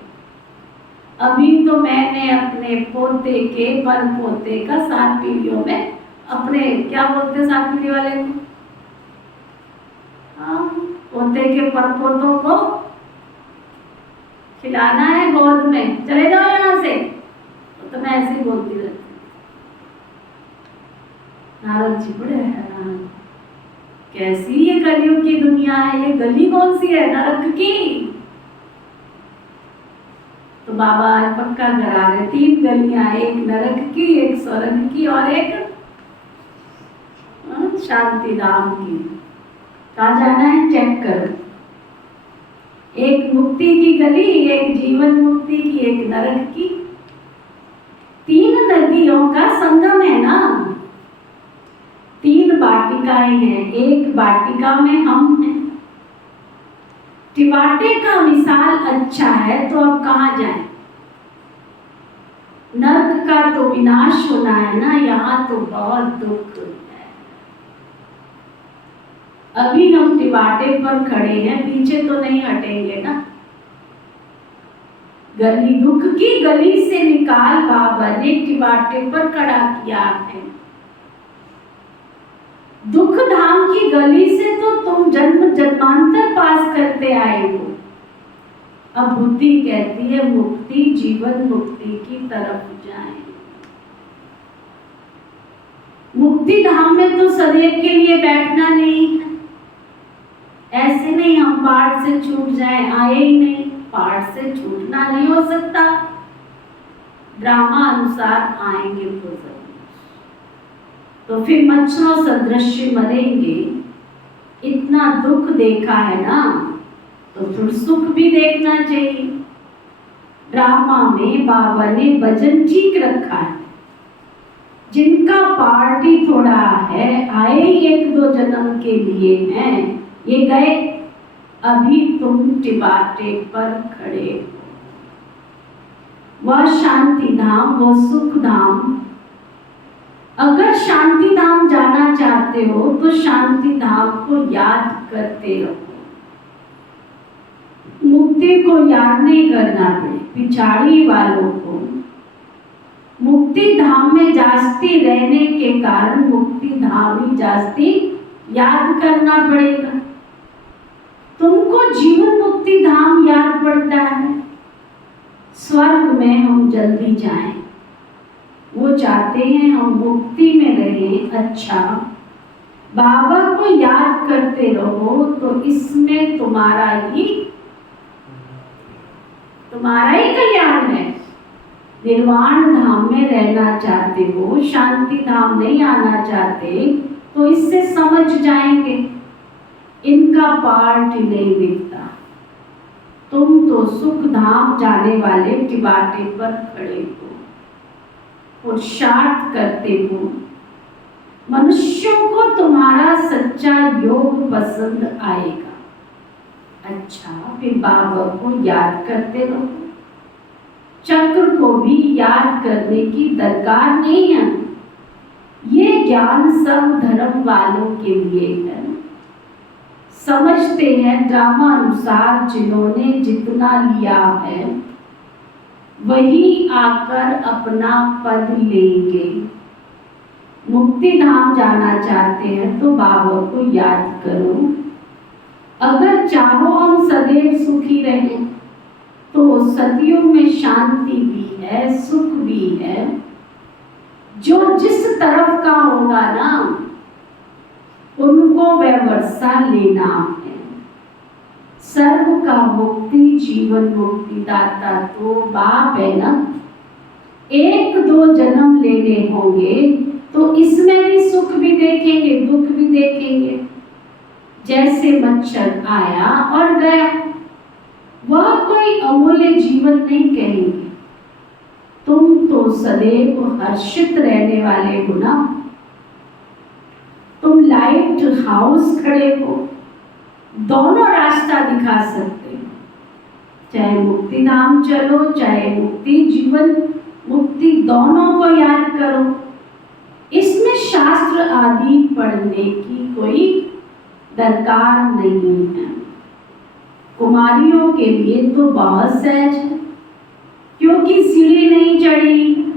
अभी तो मैंने अपने पोते के पर पोते का 7 पीढ़ियों में, अपने क्या बोलते 7 पीढ़ी वाले को, पोते के पर पोतों को खिलाना है गोद में, चले जाओ यहाँ से। तो मैं ऐसे ही बोलती रहती। नारद जी बड़े हैरान, कैसी ये कलयुग की दुनिया है, ये गली कौन सी है नरक की? तो बाबा आज पक्का करा रहे, 3 गलियां, एक नरक की, एक स्वर्ग की और एक शांति धाम की। कहाँ जाना है चेक करो, एक मुक्ति की गली, एक जीवन मुक्ति की, एक नरक की। 3 नदियों का संगम है ना, 3 वाटिकाएं हैं, एक वाटिका में हम हैं। टिबाटे का मिसाल अच्छा है तो अब कहाँ जाएं? नर्क का तो विनाश होना है ना, यहाँ तो बहुत दुख है। अभी हम टिबाटे पर खड़े हैं, पीछे तो नहीं हटेंगे ना। गली दुख की गली से निकाल बाबा ने टिबाटे पर खड़ा किया है। दुख धाम की गली से तो तुम जन्म जन्मांतर पास करते आए हो। अब बुद्धि कहती है मुक्ति, जीवन मुक्ति की तरफ जाएं। मुक्ति धाम में तो सदैव के लिए बैठना नहीं है। ऐसे नहीं हम पहाड़ से छूट जाएं, आए ही नहीं, पहाड़ से छूटना नहीं हो सकता। ड्रामा अनुसार आएंगे तो जरूर, तो फिर मच्छरों सदृश मरेंगे। इतना दुख देखा है ना, तो फिर सुख भी देखना चाहिए। ड्रामा में बाबा ने वजन ठीक रखा है। जिनका पार्टी थोड़ा है, आए 1-2 जन्म के लिए हैं, ये गए। अभी तुम टिबाटे पर खड़े हो। वह शांति धाम, वो सुख धाम। अगर शांति धाम जाना चाहते हो तो शांति धाम को याद करते रहो। मुक्ति को याद नहीं करना पड़े, पिछाड़ी वालों को मुक्ति मुक्ति धाम में जास्ती रहने के कारण मुक्ति धाम ही जास्ती याद करना पड़ेगा। तुमको जीवन मुक्ति धाम याद पड़ता है, स्वर्ग में हम जल्दी जाएं। वो चाहते हैं हम मुक्ति में रहें। अच्छा, बाबा को याद करते रहो तो इसमें तुम्हारा ही कल्याण है। निर्वाण धाम में रहना चाहते हो, शांति धाम नहीं आना चाहते, तो इससे समझ जाएंगे इनका पार्ट ही नहीं दिखता। तुम तो सुख धाम जाने वाले टिबाटे पर खड़े हो, पुरुषार्थ करते हो। मनुष्यों को तुम्हारा सच्चा योग पसंद आएगा। अच्छा, फिर बाबा को याद करते रहो। चक्र को भी याद करने की दरकार नहीं है। ये ज्ञान सब धर्म वालों के लिए है। समझते हैं ड्रामा अनुसार जिन्होंने जितना लिया है वही आकर अपना पद लेंगे। मुक्ति धाम जाना चाहते हैं तो बाबा को याद करो। अगर चाहो हम सदैव सुखी रहें तो सतयुग में शांति भी है, सुख भी है। जो जिस तरफ का होगा ना उनको वह वर्षा लेना है। सर्व का मुक्ति जीवन मुक्ति दाता तो बाप है ना। एक दो जन्म लेने होंगे तो इसमें भी सुख भी देखेंगे, दुख भी देखेंगे। जैसे मच्छर आया और गया, वह कोई अमूल्य जीवन नहीं कहेंगे। तुम तो सदैव हर्षित रहने वाले हो ना। तुम लाइट हाउस खड़े हो, दोनों रास्ता दिखा सकते हो। चाहे मुक्ति धाम चलो, चाहे मुक्ति जीवन मुक्ति, दोनों को याद करो। इसमें शास्त्र आदि पढ़ने की कोई दरकार नहीं है। कुमारियों के लिए तो बहुत सहज है, क्योंकि सीढ़ी नहीं चढ़ी।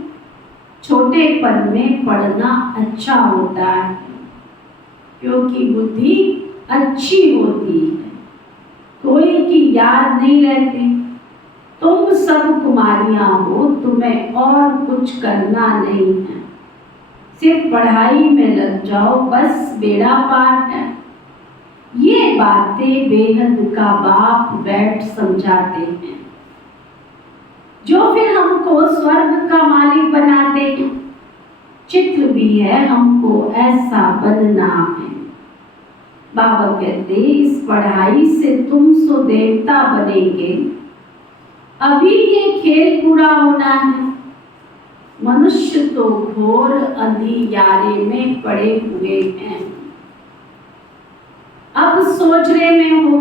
छोटेपन में पढ़ना अच्छा होता है, क्योंकि बुद्धि अच्छी होती है, कोई की याद नहीं रहती। तुम सब कुमारियां हो, तुम्हें और कुछ करना नहीं है, सिर्फ पढ़ाई में लग जाओ, बस बेड़ा पार है। ये बातें बेहद का बाप बैठ समझाते हैं, जो फिर हमको स्वर्ग का मालिक बनाते हैं। चित्र भी है हमको ऐसा बनना है। बाबा कहते इस पढ़ाई से तुम सो देवता बनेंगे। अभी ये खेल पूरा होना है। मनुष्य तो घोर अंधियारे में पड़े हुए हैं। अब सोचने में हो,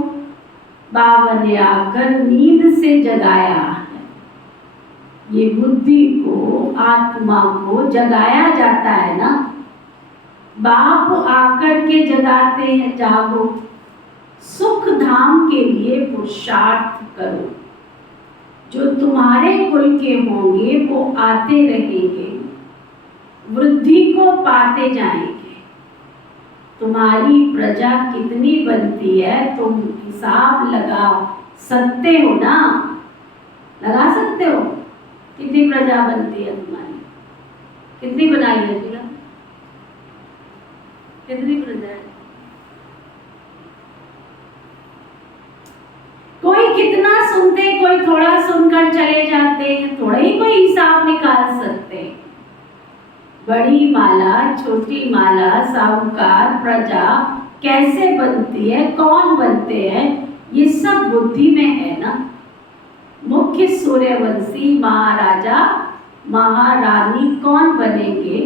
बाबा ने आकर नींद से जगाया है। ये बुद्धि को, आत्मा को जगाया जाता है ना। बाप आकर के जगाते हैं, जागो, सुख धाम के लिए पुरुषार्थ करो। जो तुम्हारे कुल के होंगे वो आते रहेंगे, वृद्धि को पाते जाएंगे। तुम्हारी प्रजा कितनी बनती है तुम हिसाब लगा सकते हो ना? लगा सकते हो कितनी प्रजा बनती है तुम्हारी? कितनी बनाई है तुमने? कितनी प्रजा है? कोई कितना सुनते, कोई थोड़ा सुनकर चले जाते हैं, थोड़ा ही कोई हिसाब निकाल सकते हैं। बड़ी माला, छोटी माला, साहूकार, प्रजा कैसे बनती है, कौन बनते हैं, ये सब बुद्धि में है ना। मुख्य सूर्यवंशी महाराजा महारानी कौन बनेंगे,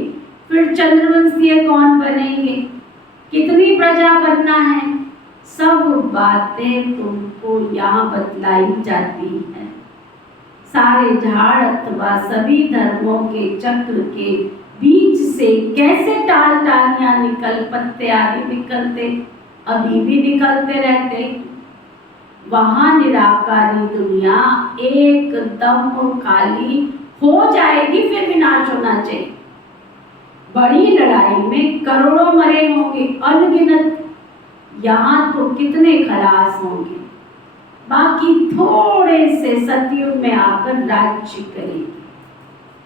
फिर चंद्रवंशीय कौन बनेंगे, कितनी प्रजा बनना है, सब बातें तुमको यहाँ बतलाई जाती है। सारे झाड़ अथवा सभी धर्मों के चक्र के बीच से कैसे टाल टालियां निकल, पत्ते आदि निकलते, अभी भी निकलते रहते। वहां निराकारी दुनिया एकदम खाली हो जाएगी, फिर विनाश हो होना चाहिए। बड़ी लड़ाई में करोड़ों मरे होंगे अनगिनत, यहाँ तो कितने खलास होंगे, बाकी थोड़े से सतयुग में आकर राज्य करेंगे।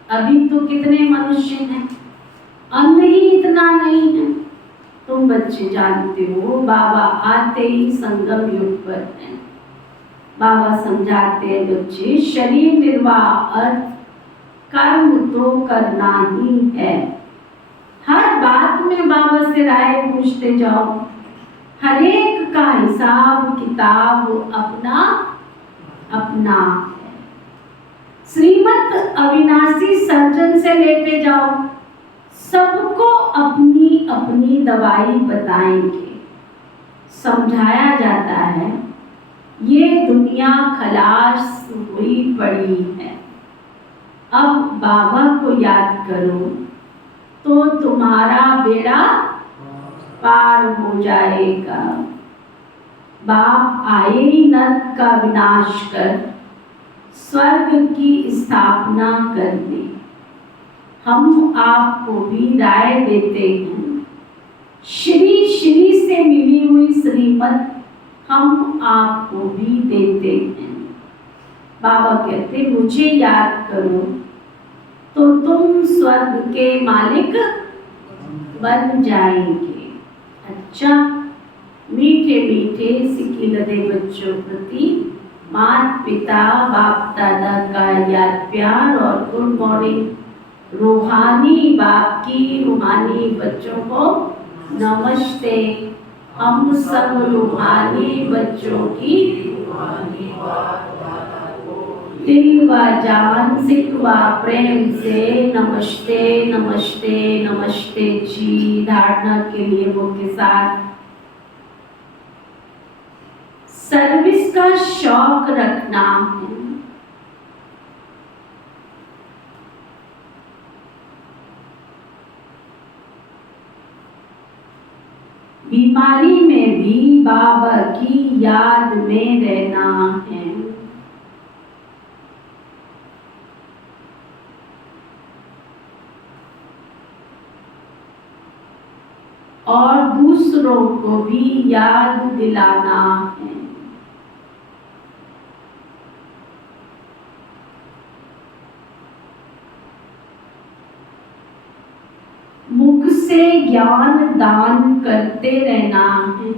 अभी तो कितने मनुष्य हैं, अन्न ही इतना नहीं है। तुम बच्चे जानते हो बाबा आते ही संगम युग पर हैं। बाबा समझाते हैं बच्चे, शरीर निर्वाह अर्थ कर्म तो करना ही है। हर बात में बाबा से राय पूछते जाओ, हर एक का हिसाब किताब अपना अपना है। श्रीमत अविनाशी सर्जन से लेते जाओ, सबको अपनी अपनी दवाई बताएंगे। समझाया जाता है ये दुनिया खलास हुई पड़ी है, अब बाबा को याद करो तो तुम्हारा बेड़ा पार हो जाएगा। बाप आए ही नर्क का विनाश कर स्वर्ग की स्थापना कर दे। हम आपको भी राय देते हैं, श्री श्री से मिली हुई श्रीमत हम आपको भी देते हैं। बाबा कहते मुझे याद करो तो तुम स्वर्ग के मालिक बन जाएंगे। अच्छा, मीठे मीठे सिकिलदे बच्चों प्रति माता पिता बाप दादा का याद प्यार और गुड मॉर्निंग। रूहानी बाप की रूहानी बच्चों को नमस्ते। हम सब रूहानी बच्चों की रूहानी बाप दादा को दिल व जान सिकवा प्रेम से नमस्ते नमस्ते नमस्ते जी। धारणा के लिए वो के साथ सर्विस का शौक रखना है। बीमारी में भी बाबा की याद में रहना है। और दूसरों को भी याद दिलाना है। मुख से ज्ञान दान करते रहना है।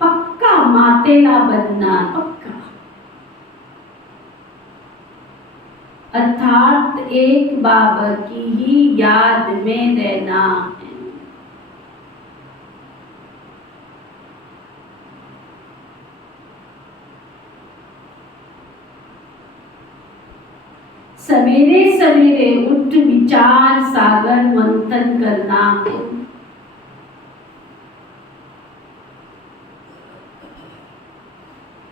पक्का मातेला बनना, पक्का, अर्थात एक बाबा की ही याद में रहना है। सवेरे सवेरे उठ विचार सागर मंथन करना है।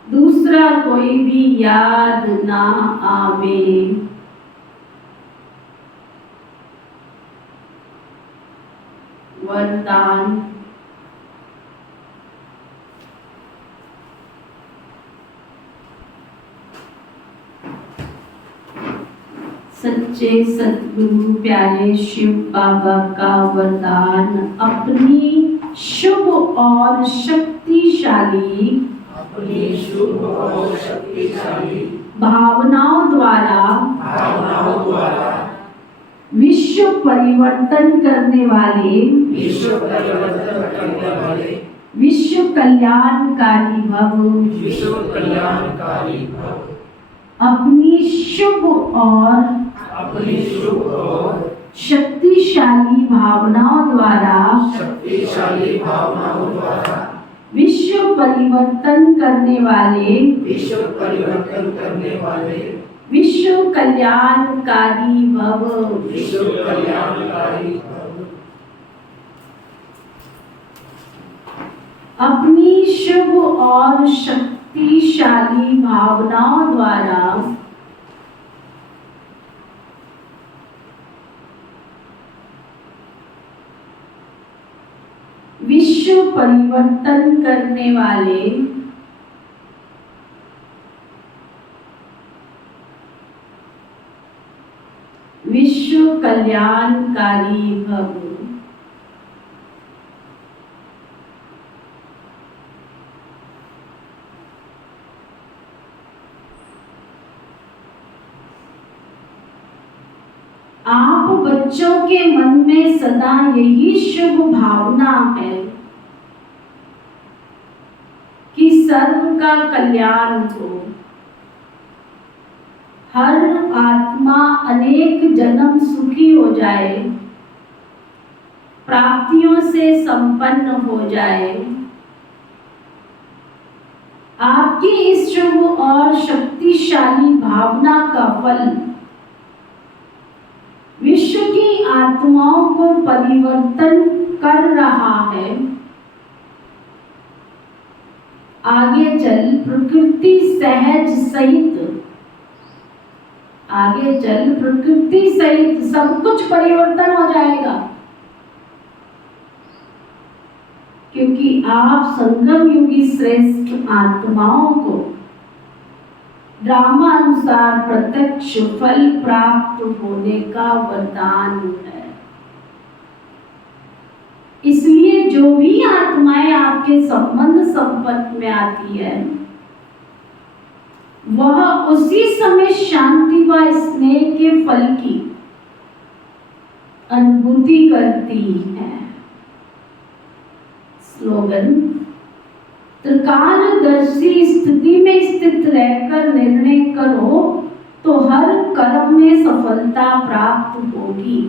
दूसरा कोई भी याद ना आवे। वरदान। सच्चे सतगुरु प्यारे शिव बाबा का वरदान, अपनी शुभ और शक्तिशाली भावनाओं द्वारा विश्व परिवर्तन करने वाले विश्व कल्याणकारी भव। अपनी शुभ और शक्तिशाली भावनाओं द्वारा विश्व परिवर्तन करने वाले विश्व कल्याणकारी भव। अपनी शुभ और शक्तिशाली भावनाओं द्वारा विश्व परिवर्तन करने वाले विश्व कल्याणकारी भव। आप बच्चों के मन में सदा यही शुभ भावना है कि सर्व का कल्याण हो, हर आत्मा अनेक जन्म सुखी हो जाए, प्राप्तियों से संपन्न हो जाए। आपकी इस शुभ और शक्तिशाली भावना का फल विश्व की आत्माओं को परिवर्तन कर रहा है। आगे चल प्रकृति सहित सब कुछ परिवर्तन हो जाएगा, क्योंकि आप संगम युगी श्रेष्ठ आत्माओं को ड्रामा अनुसार प्रत्यक्ष फल प्राप्त होने का वरदान है। इसलिए जो भी आत्माएं आपके संबंध संपर्क में आती है, वह उसी समय शांति व स्नेह के फल की अनुभूति करती है। स्लोगन: त्रिकालदर्शी स्थिति में स्थित रहकर निर्णय करो तो हर कर्म में सफलता प्राप्त होगी।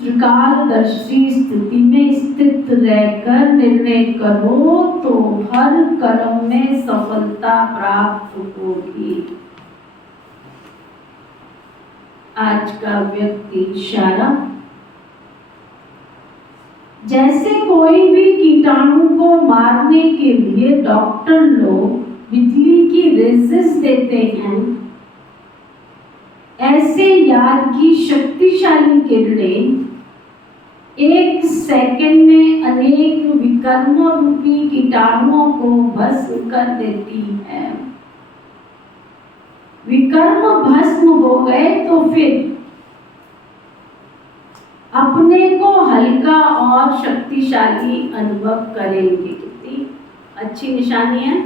त्रिकालदर्शी स्थिति में स्थित रहकर निर्णय करो तो हर कर्म में सफलता प्राप्त होगी। आज का व्यक्ति इशारा: जैसे कोई भी कीटाणु को मारने के लिए डॉक्टर लोग बिजली की रेसिस देते हैं, ऐसे याद की शक्तिशाली किरणें एक सेकंड में अनेक विकर्म रूपी कीटाणुओं को भस्म कर देती है। विकर्म भस्म हो गए तो फिर अपने को हल्का और शक्तिशाली अनुभव करेंगे। कितनी अच्छी निशानी है।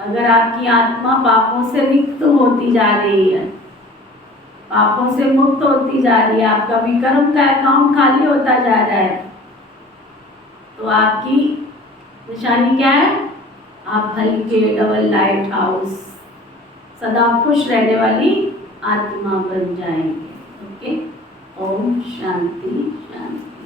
अगर आपकी आत्मा पापों से रिक्त होती जा रही है, पापों से मुक्त होती जा रही है, आपका विकर्म का अकाउंट खाली होता जा रहा है, तो आपकी निशानी क्या है? आप हल्के डबल लाइट हाउस सदा खुश रहने वाली आत्मा बन जाएंगे। ओके, ओम शांति शांति।